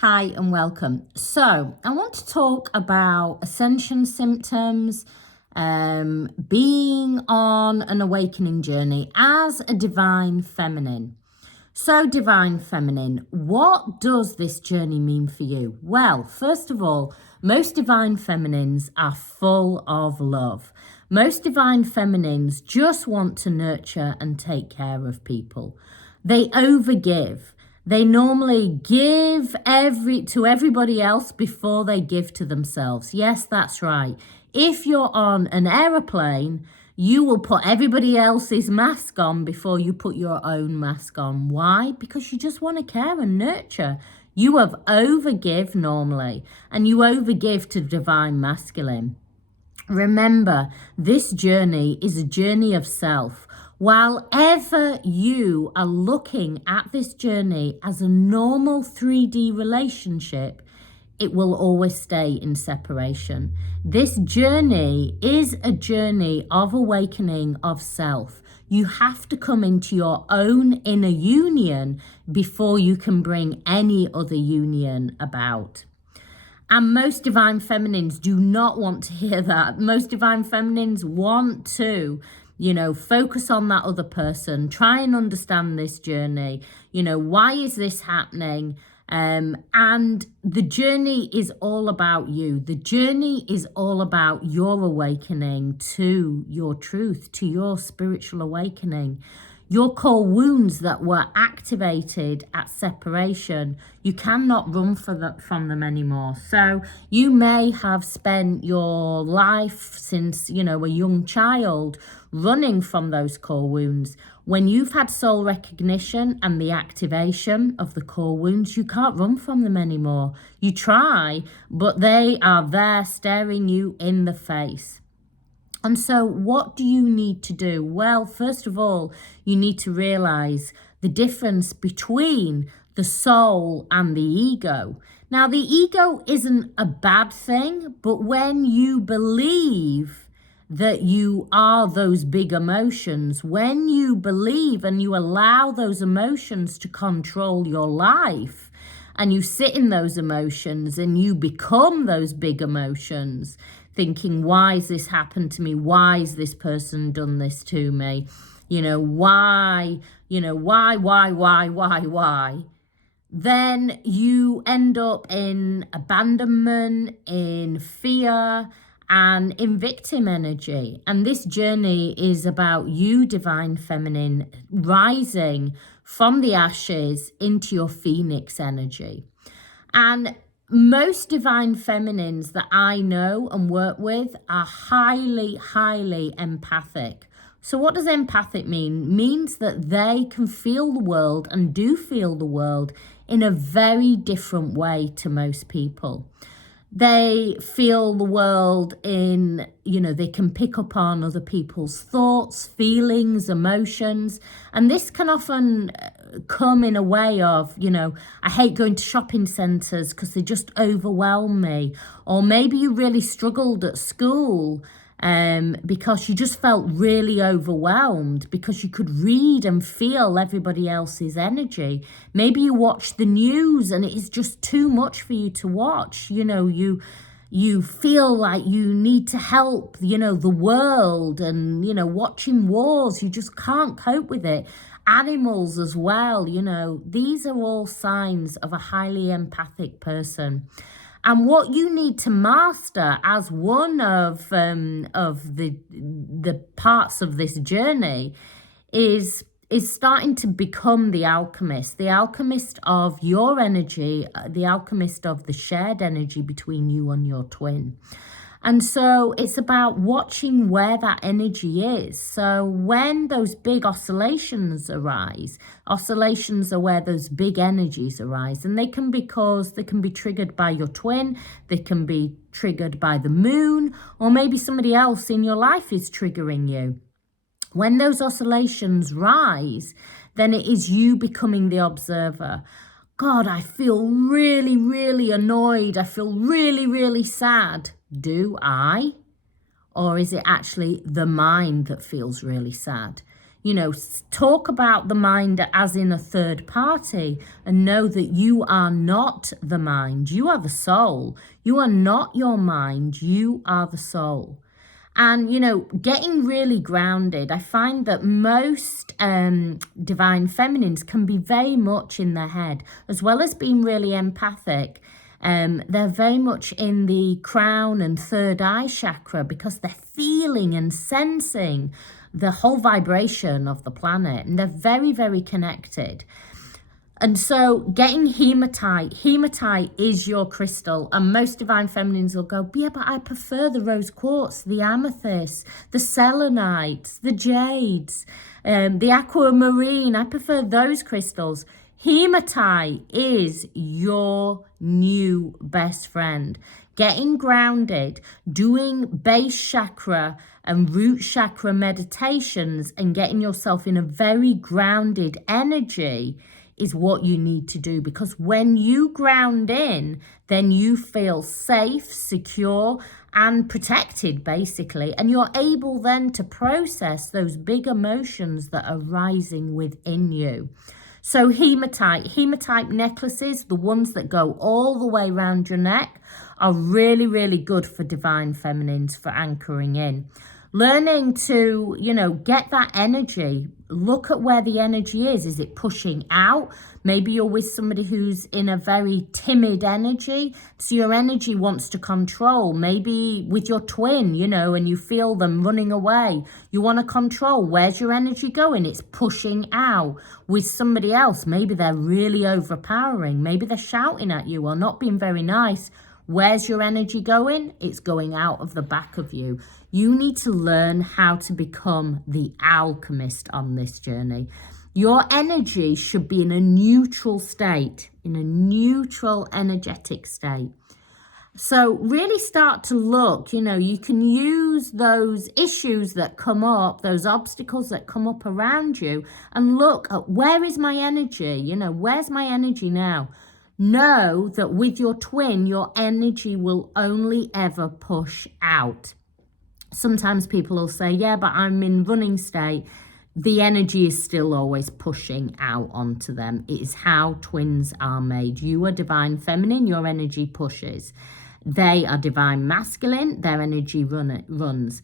Hi and welcome. So I want to talk about ascension symptoms, being on an awakening journey as a divine feminine. So divine feminine, what does this journey mean for you? Well, first of all, most divine feminines are full of love. Most divine feminines just want to nurture and take care of people. They overgive. They normally give to everybody else before they give to themselves. Yes, that's right. If you're on an aeroplane, you will put everybody else's mask on before you put your own mask on. Why? Because you just want to care and nurture. You have overgive normally, and you overgive to divine masculine. Remember, this journey is a journey of self. While ever you are looking at this journey as a normal 3D relationship, it will always stay in separation. This journey is a journey of awakening of self. You have to come into your own inner union before you can bring any other union about. And most divine feminines do not want to hear that. Most divine feminines want to, focus on that other person, try and understand this journey. Why is this happening? And the journey is all about you. The journey is all about your awakening to your truth, to your spiritual awakening. Your core wounds that were activated at separation, you cannot run from them anymore. So you may have spent your life since, a young child running from those core wounds. When you've had soul recognition and the activation of the core wounds, you can't run from them anymore. You try, but they are there staring you in the face. And so what do you need to do? Well, first of all, you need to realize the difference between the soul and the ego. Now, the ego isn't a bad thing, but when you believe that you are those big emotions, when you believe and you allow those emotions to control your life, and you sit in those emotions and you become those big emotions, thinking, why has this happened to me? Why has this person done this to me? Why? Why? Then you end up in abandonment, in fear, and in victim energy. And this journey is about you, divine feminine, rising from the ashes into your phoenix energy. And most divine feminines that I know and work with are highly, highly empathic. So what does empathic mean? It means that they can feel the world and do feel the world in a very different way to most people. They feel the world in, they can pick up on other people's thoughts, feelings, emotions. And this can often come in a way of, I hate going to shopping centres because they just overwhelm me. Or maybe you really struggled at school because you just felt really overwhelmed because you could read and feel everybody else's energy. Maybe you watch the news and it is just too much for you to watch. You feel like you need to help, the world, and, watching wars, you just can't cope with it. Animals as well, these are all signs of a highly empathic person. And what you need to master as one of the parts of this journey is starting to become the alchemist of your energy, the alchemist of the shared energy between you and your twin. And so it's about watching where that energy is. So when those big oscillations arise, oscillations are where those big energies arise. And they can be triggered by your twin, they can be triggered by the moon, or maybe somebody else in your life is triggering you. When those oscillations rise, then it is you becoming the observer. God, I feel really, really annoyed. I feel really, really sad. Do I? Or is it actually the mind that feels really sad? Talk about the mind as in a third party, and know that you are not the mind. You are the soul. You are not your mind. You are the soul. And, getting really grounded, I find that most divine feminines can be very much in their head, as well as being really empathic. They're very much in the crown and third eye chakra because they're feeling and sensing the whole vibration of the planet, and they're very, very connected. And so getting hematite is your crystal. And most divine feminines will go, yeah, but I prefer the rose quartz, the amethyst, the selenites, the jades, the aquamarine. I prefer those crystals. Hematite is your new best friend. Getting grounded, doing base chakra and root chakra meditations and getting yourself in a very grounded energy is what you need to do, because when you ground in, then you feel safe, secure, and protected, basically, and you're able then to process those big emotions that are rising within you. So hematite necklaces, the ones that go all the way around your neck, are really, really good for divine feminines for anchoring in. Learning to, get that energy. Look at where the energy is. Is it pushing out? Maybe you're with somebody who's in a very timid energy, so your energy wants to control. Maybe with your twin, and you feel them running away. You want to control. Where's your energy going? It's pushing out. With somebody else, maybe they're really overpowering. Maybe they're shouting at you or not being very nice. Where's your energy going? It's going out of the back of you. You need to learn how to become the alchemist on this journey. Your energy should be in a neutral state, in a neutral energetic state. So really start to look, you can use those issues that come up, those obstacles that come up around you, and look at where is my energy? Where's my energy now? Know that with your twin, your energy will only ever push out. Sometimes people will say, yeah, but I'm in running state. The energy is still always pushing out onto them. It is how twins are made. You are divine feminine, your energy pushes. They are divine masculine, their energy runs.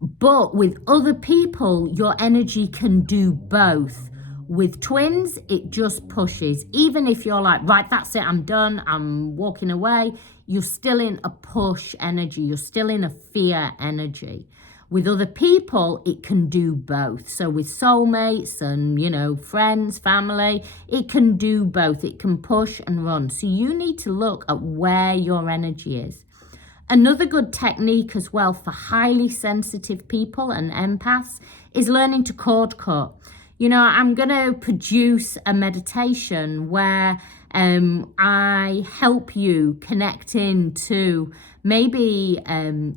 But with other people, your energy can do both. With twins, it just pushes. Even if you're like, right, that's it, I'm done, I'm walking away, you're still in a push energy. You're still in a fear energy. With other people, it can do both. So with soulmates and, friends, family, it can do both. It can push and run. So you need to look at where your energy is. Another good technique as well for highly sensitive people and empaths is learning to cord cut. I'm going to produce a meditation where I help you connect into maybe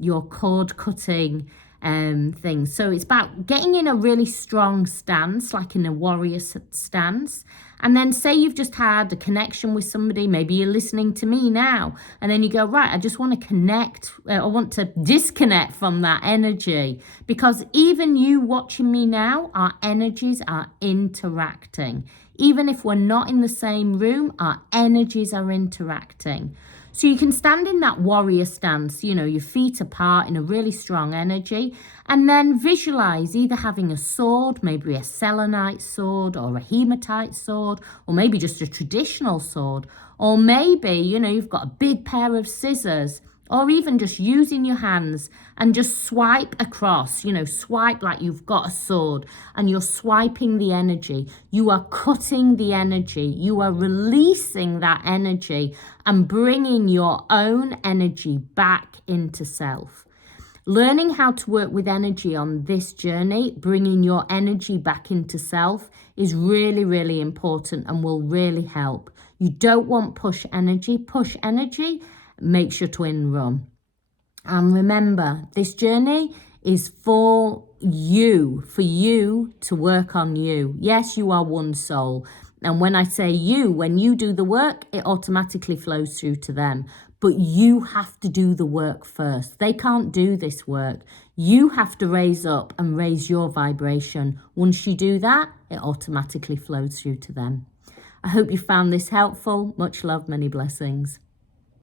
your cord cutting thing. So it's about getting in a really strong stance, like in a warrior stance. And then say you've just had a connection with somebody, maybe you're listening to me now, and then you go, right, I just want to connect, I want to disconnect from that energy, because even you watching me now, our energies are interacting. Even if we're not in the same room, our energies are interacting. So you can stand in that warrior stance, your feet apart in a really strong energy, and then visualize either having a sword, maybe a selenite sword or a hematite sword, or maybe just a traditional sword, or maybe, you've got a big pair of scissors, or even just using your hands and just swipe across, swipe like you've got a sword and you're swiping the energy. You are cutting the energy. You are releasing that energy and bringing your own energy back into self. Learning how to work with energy on this journey, bringing your energy back into self, is really, really important and will really help. You don't want push energy. Push energy makes your twin run. And remember, this journey is for you to work on you. Yes, you are one soul. And when I say you, when you do the work, it automatically flows through to them. But you have to do the work first. They can't do this work. You have to raise up and raise your vibration. Once you do that, it automatically flows through to them. I hope you found this helpful. Much love, many blessings.